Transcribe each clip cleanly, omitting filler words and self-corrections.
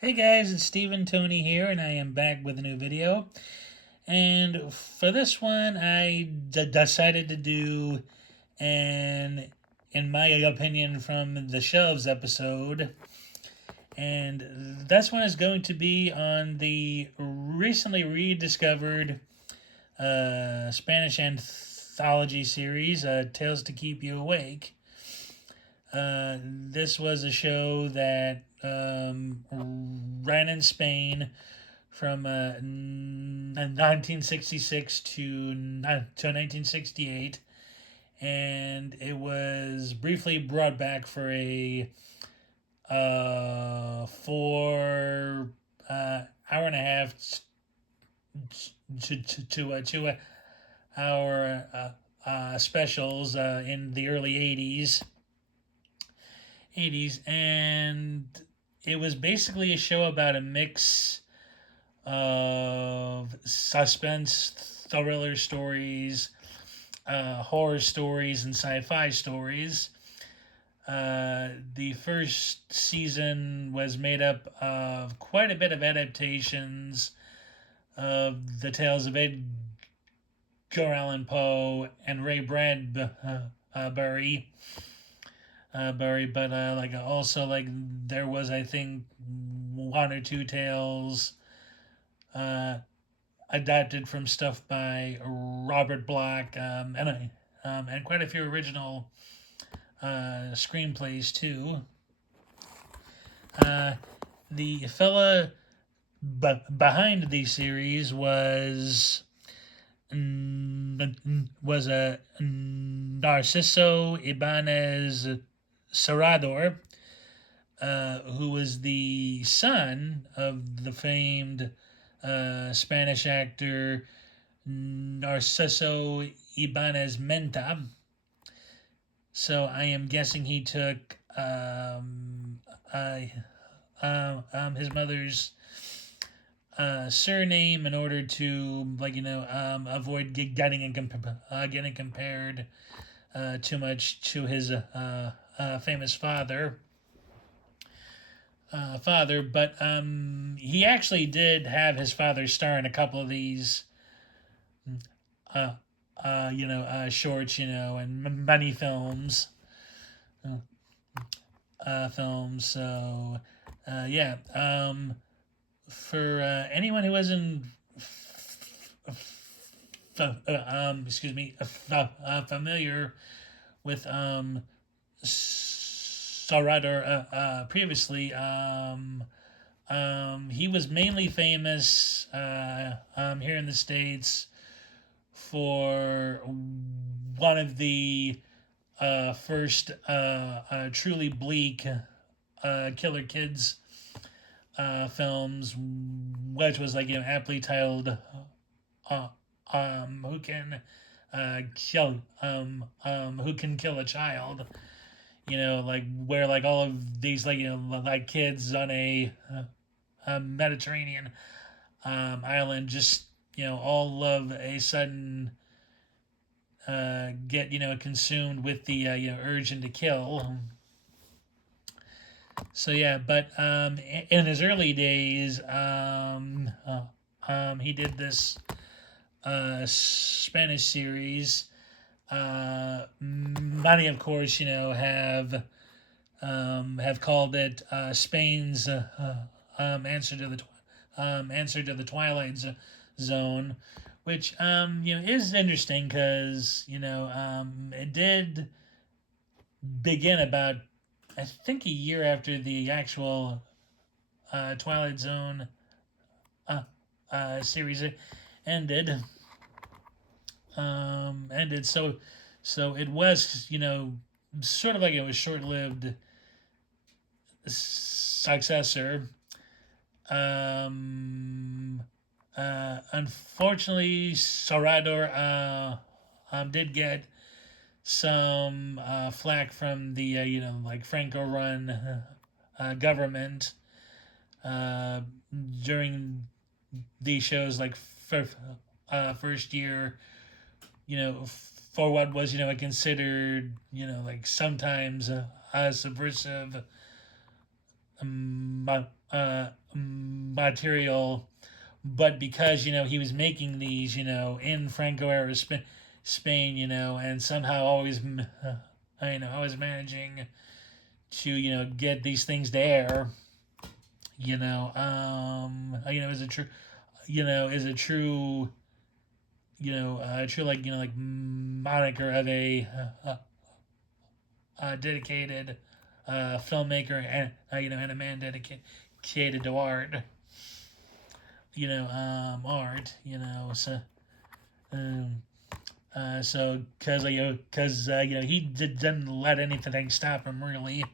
Hey guys, it's Stephen Tony here, and I am back with a new video. And for this one, I decided to do an, in my opinion, from the shelves episode. And this one is going to be on the recently rediscovered Spanish anthology series, Tales to Keep You Awake. This was a show that ran in Spain from 1966 to 1968, and it was briefly brought back for a 4 hour and a half to 2 hour specials in the early 80s, and it was basically a show about a mix of suspense, thriller stories, horror stories, and sci-fi stories. The first season was made up of quite a bit of adaptations of the tales of Edgar Allan Poe and Ray Bradbury. But like also like there was, I think, one or two tales uh, adapted from stuff by Robert Bloch, and quite a few original screenplays too. Uh, the fella behind the series was a Narciso Ibanez Serrador, who was the son of the famed Spanish actor Narciso Ibanez Menta. So I am guessing he took his mother's surname in order to, like, avoid getting compared too much to his famous father. But he actually did have his father star in a couple of these uh, shorts, and many films. So yeah. For anyone who isn't familiar with Sarada previously, he was mainly famous here in the States for one of the first truly bleak Killer Kids films, which was, like, aptly titled uh, who can kill a child. Like, where, like, all of these, like, like kids on a Mediterranean island just, all of a sudden get, consumed with the urge to kill. So yeah, but in his early days, he did this Spanish series. Many, of course, have called it Spain's answer to the Twilight Zone, which is interesting because it did begin about, I think, a year after the actual Twilight Zone series ended. So it was, sort of like it was short-lived successor. Um, Unfortunately, Sarador did get some flack from the like Franco run government uh, during these shows, like first year, for what was, considered, like sometimes subversive um, material, but because he was making these in Franco era Spain, and somehow always always managing to get these things to air, is a true is a true true like moniker of a dedicated filmmaker and and a man dedicated to art. Art. Um, so because he didn't let anything stop him really.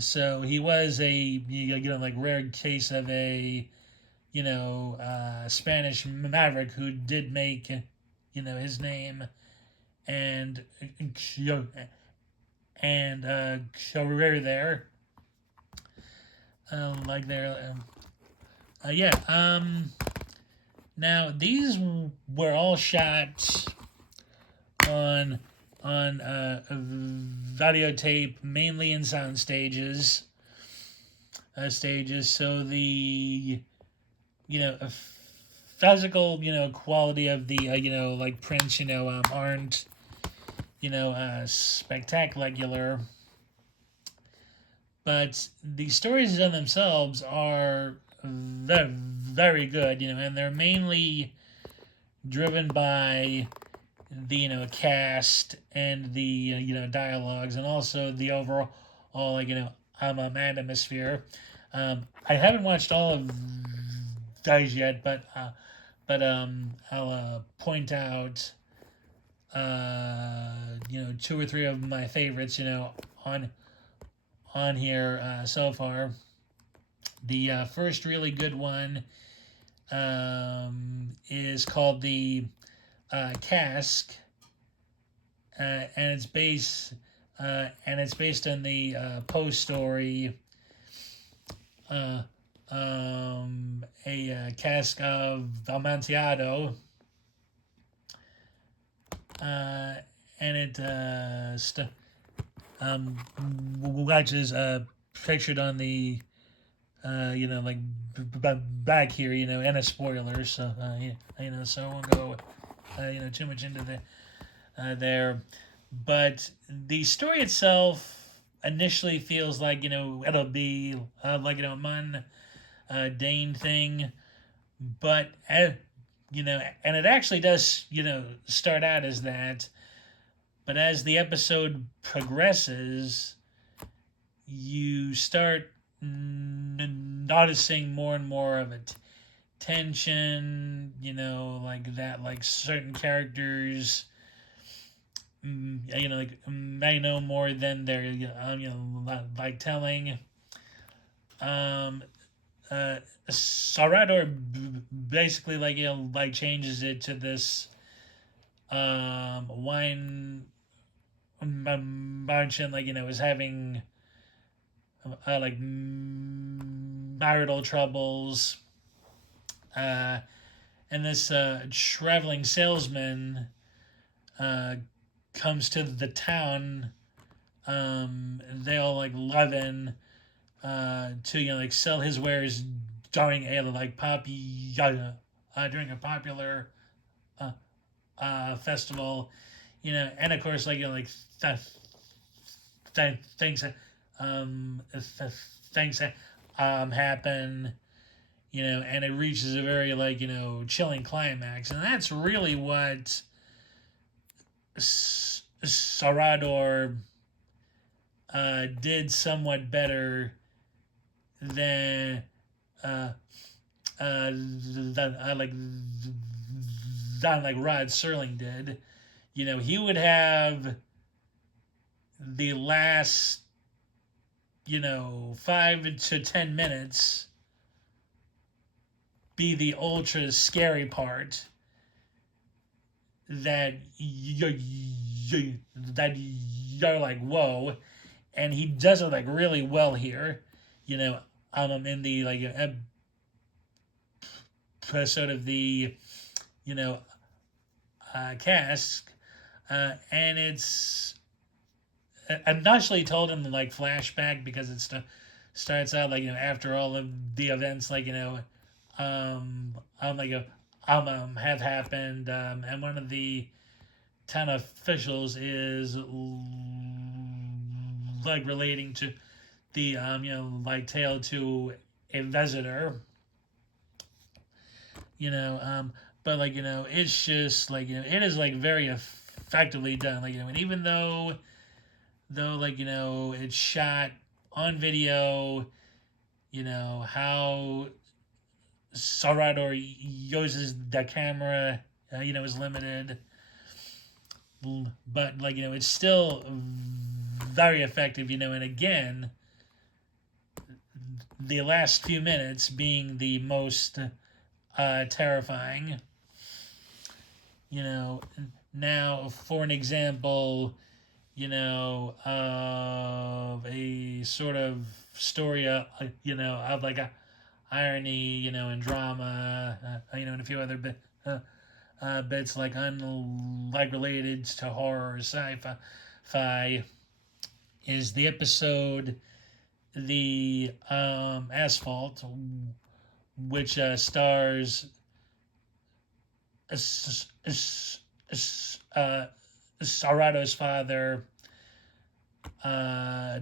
So he was a like rare case of a Spanish maverick who did make his name and career there. Like there, yeah. Now these were all shot on videotape, mainly in sound stages. So the physical quality of the like prints aren't spectacular, but the stories in themselves are very good, and they're mainly driven by the cast and the dialogues, and also the overall atmosphere. I haven't watched all of those yet, but I'll point out two or three of my favorites on here so far. The first really good one is called the Cask, and it's based on the Poe story, a cask of Amontillado, and it which is pictured on the like back here, and a spoiler, so so I won't go too much into there, but the story itself initially feels like it'll be like a mundane thing, but and it actually does start out as that, but as the episode progresses, you start noticing more and more of it tension, like that, like certain characters like may know more than they're like telling. um Sarador basically like like changes it to this wine merchant, like is having like marital troubles, uh and this traveling salesman uh comes to the town. They all like love in to like sell his wares during a like during a popular uh, festival, and of course like like things things happen, and it reaches a very like chilling climax, and that's really what Sarador did somewhat better than uh, like than like Rod Serling did. He would have the last 5 to 10 minutes be the ultra scary part that you're like whoa, and he does it like really well here. In the like episode of the you know Cask, and it's initially told in the like flashback because it's starts out like, after all of the events, like, like have happened, and one of the town officials is like relating to the like tale to a visitor, you know, but like, it's just like, it is like very effectively done, like, and even though like, it's shot on video, how Salvador uses the camera, is limited, but like, it's still very effective, and again, the last few minutes being the most terrifying. You know, now for an example, of a sort of story, of like a irony, and drama, and a few other bits like unlike related to horror or sci-fi, is the episode The Asphalt, which stars Sarado's father, uh,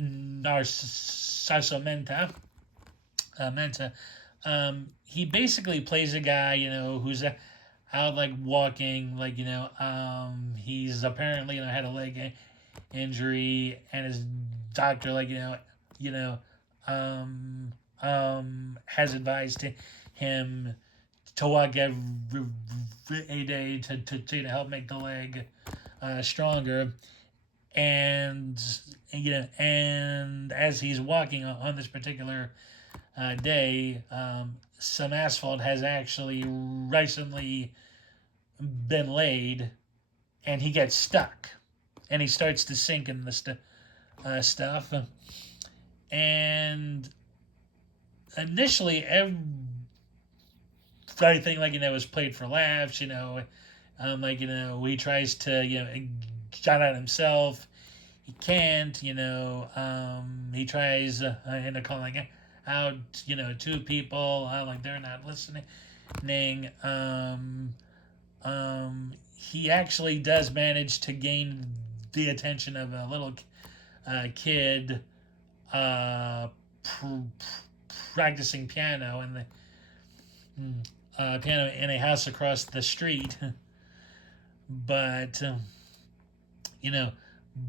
Narciso Menta. He basically plays a guy, who's out like walking, like, he's apparently, had a leg injury, and his doctor, like, you know, has advised him to walk every day to help make the leg stronger. And and as he's walking on this particular day, some asphalt has actually recently been laid, and he gets stuck, and he starts to sink in the stuff. And initially, everything, like, was played for laughs. Like, he tries to get out himself. He can't. He tries calling out two people, like they're not listening. He actually does manage to gain the attention of a little kid uh, practicing piano in the piano in a house across the street. But you know,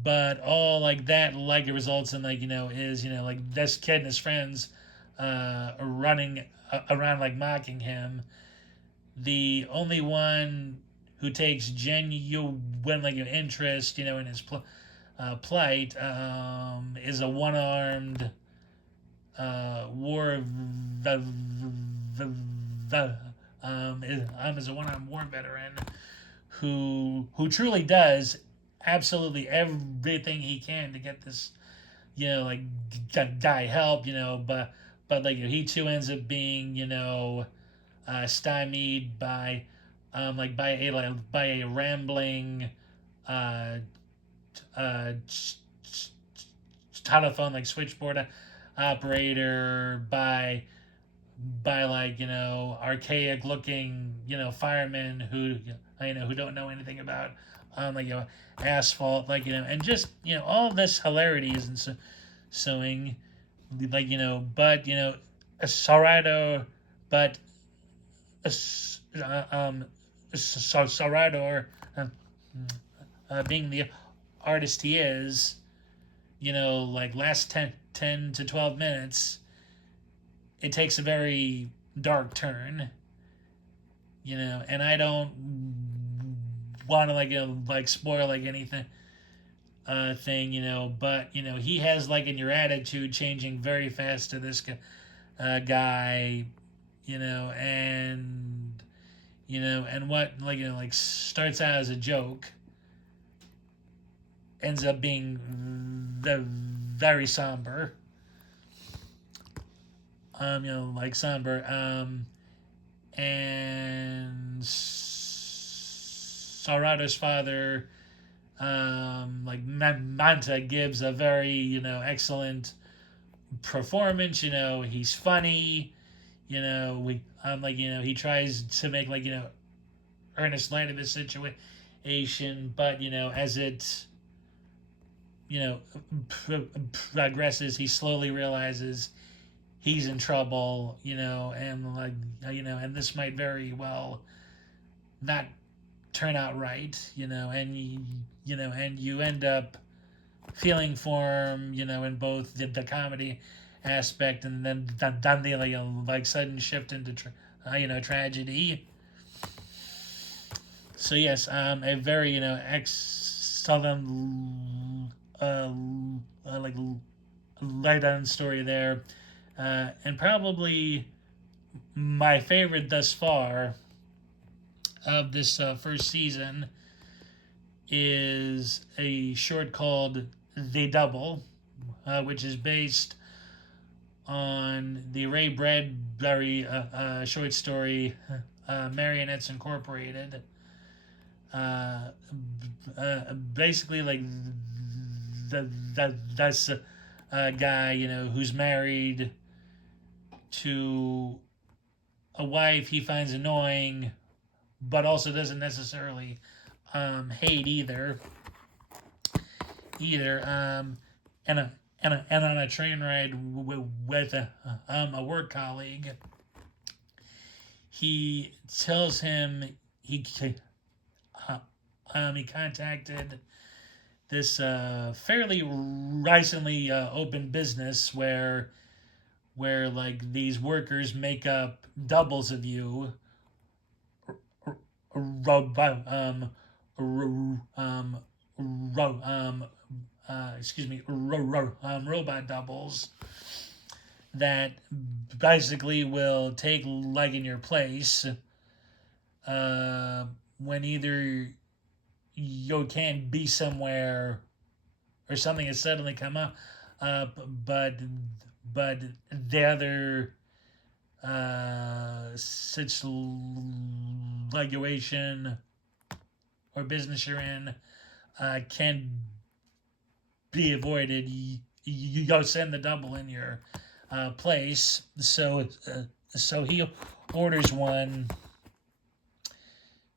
but all like that, like, it results in, like, is like this kid and his friends running around, like, mocking him. The only one who takes genuine, like, interest, in his plight, is a one-armed war is a one-armed war veteran who truly does absolutely everything he can to get this like guy help, but like, he too ends up being stymied by like by a rambling uh, uh, telephone, like, switchboard operator, by like, archaic looking firemen who don't know anything about like, asphalt, like, and just all this hilarity is ensuing, like, but Sarado, but Sarado, being the artist he is, like, last 10 to 12 minutes, it takes a very dark turn, and I don't want to, like, like, spoil, like, anything thing, but he has, like, in your attitude changing very fast to this guy, and and what, like, like, starts out as a joke ends up being very somber. Like, somber. And Sarado's father Like Manta gives a very excellent performance. He's funny. We like he tries to make like earnest light of his situation, but as it you know progresses, he slowly realizes he's in trouble. And like and this might very well not turn out right. And you end up feeling for him, in both the comedy aspect and then the like sudden shift into tragedy. So yes, a very excellent like light on story there, and probably my favorite thus far of this first season is a short called "The Double," which is based on the Ray Bradbury short story "Marionettes Incorporated." Basically, like that's a guy who's married to a wife he finds annoying, but also doesn't necessarily hate either. And on a train ride with a work colleague, he tells him he contacted this fairly recently open business where like these workers make up doubles of you, um, robot doubles that basically will take like in your place when either you can't be somewhere or something has suddenly come up, but but the other situation or business you're in can be avoided. You send the double in your place. So he orders one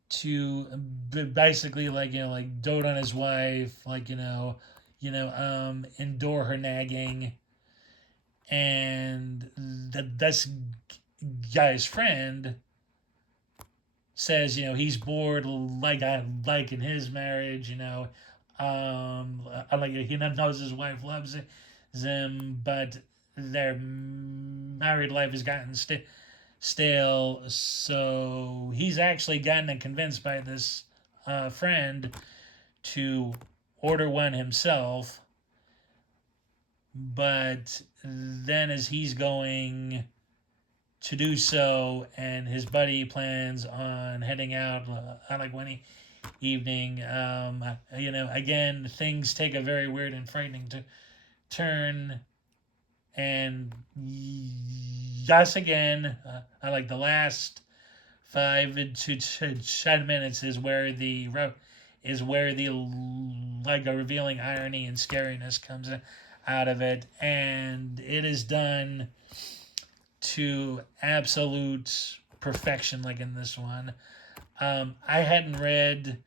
to basically like dote on his wife, like endure her nagging, and this guy's friend says he's bored like in his marriage, like he knows his wife loves him, but their married life has gotten stale. So he's actually gotten convinced by this friend to order one himself. But then, as he's going to do so, and his buddy plans on heading out on like one evening, again, things take a very weird and frightening turn. And yes, again, I like the last 5 to 10 minutes is where the like a revealing irony and scariness comes out of it, and it is done to absolute perfection. Like in this one, I hadn't read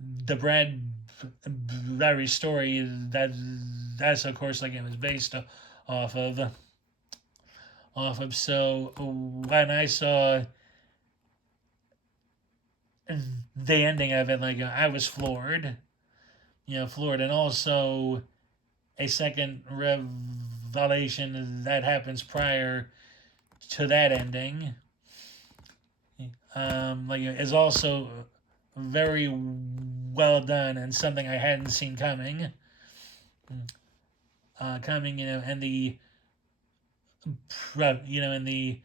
the Bradbury story that's of course like it was based off of so when I saw the ending of it, like I was floored, and also a second revelation that happens prior to that ending, like is also very well done and something I hadn't seen coming. And the and the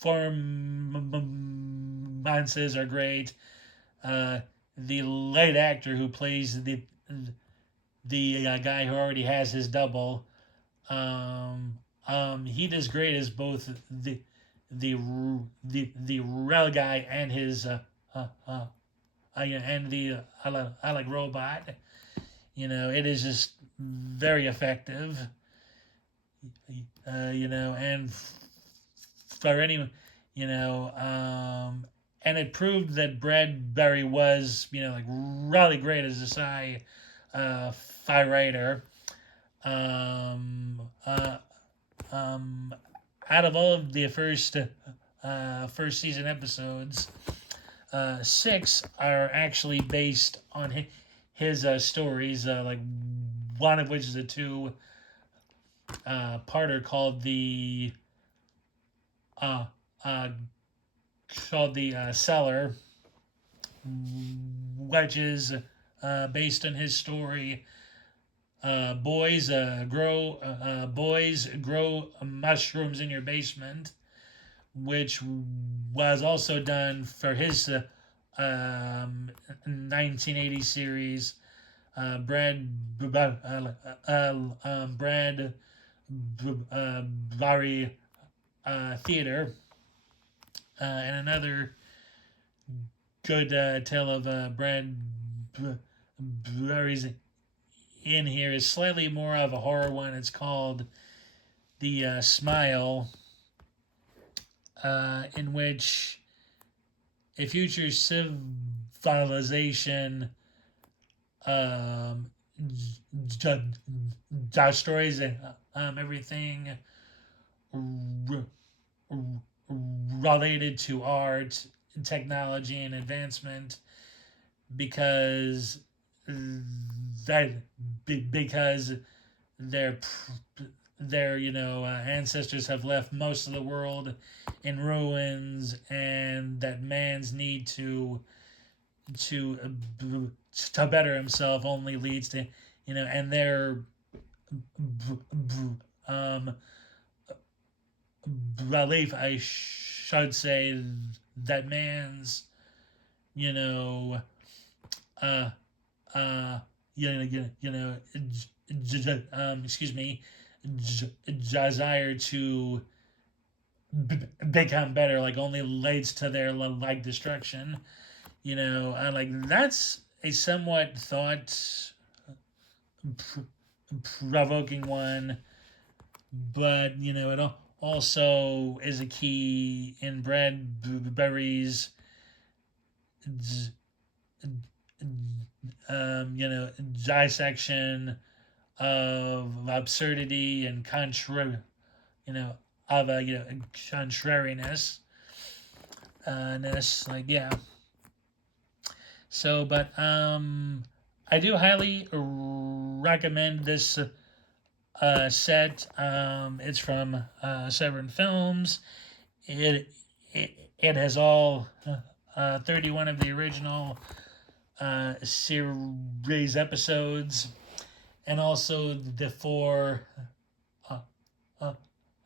performances are great. The lead actor who plays the guy who already has his double, he does great as both the real guy and his and the I like robot. It is just very effective. And for any, and it proved that Bradbury was, like really great as a sci-fi writer. Um, uh, um, Out of all of the first season episodes, six are actually based on his stories. Like one of which is a two-parter uh, uh, called the Cellar, which is based on his story. Boys grow mushrooms in your basement, which was also done for his 1980 series, Brad Barry Theater, and another good tale of Brad Barry's in here is slightly more of a horror one. It's called The Smile, in which a future civilization destroys everything related to art, technology, and advancement because that because their ancestors have left most of the world in ruins, and that man's need to to better himself only leads to and their um belief, I should say, that man's you know uh uh excuse me, desire to become better like only leads to their like destruction. Like that's a somewhat thought provoking one, but it also is a key in Bradbury's dissection of absurdity and you know of a contrariness, like, yeah. So, but I do highly recommend this set. It's from Severn Films. It has all 31 of the original series episodes, and also the four uh, uh,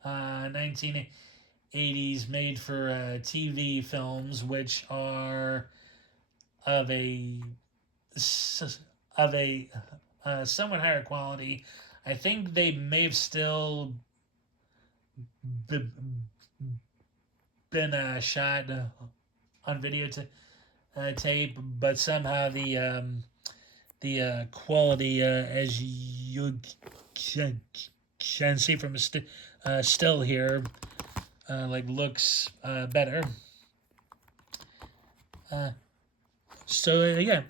1980s made for TV films, which are of a of a somewhat higher quality. I think they may have still been shot on tape, but somehow the quality, as you can see from a still here, like looks better. Yeah,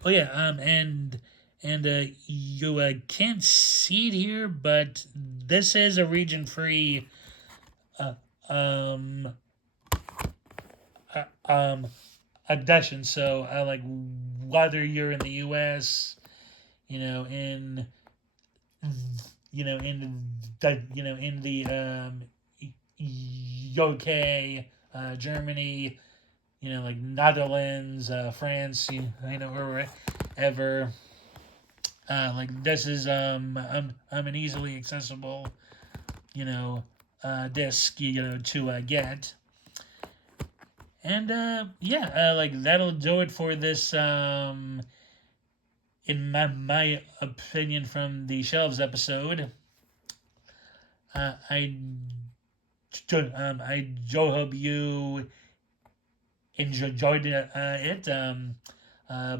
oh yeah, you can't see it here, but this is a region-free uh, um edition. So like whether you're in the U.S., in in the UK, Germany, like Netherlands, France, or wherever. Like this is an easily accessible, disc, to get. And yeah, like that'll do it for this. In my opinion, from the shelves episode. I I hope you enjoyed it.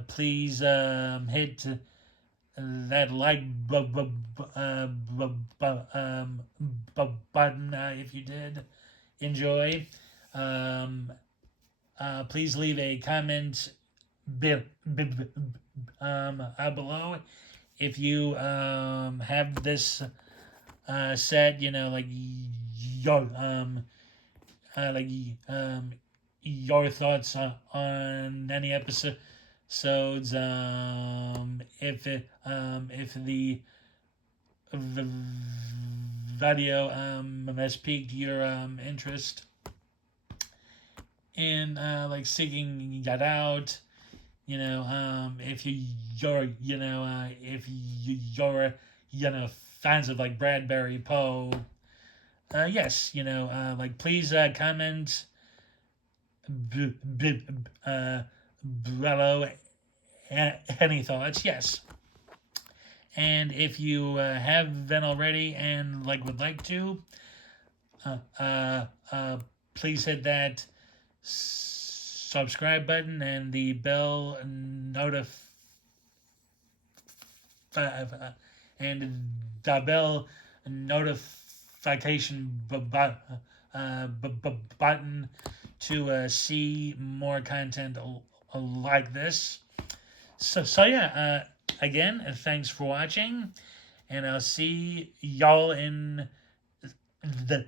Please hit that like button if you did enjoy. Um, Please leave a comment below if you have this set. You know, like your like your thoughts on any episodes. If the video has piqued your interest in like seeking that out. You know, if you're if you're fans of like Bradbury Poe, yes, like please comment below any thoughts. Yes, and if you haven't already and like would like to, uh, uh, uh, please hit that subscribe button and the bell and the bell notification button to see more content like this. So yeah, again, thanks for watching, and I'll see y'all in the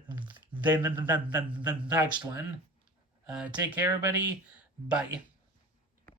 the next one. Take care, everybody. Bye.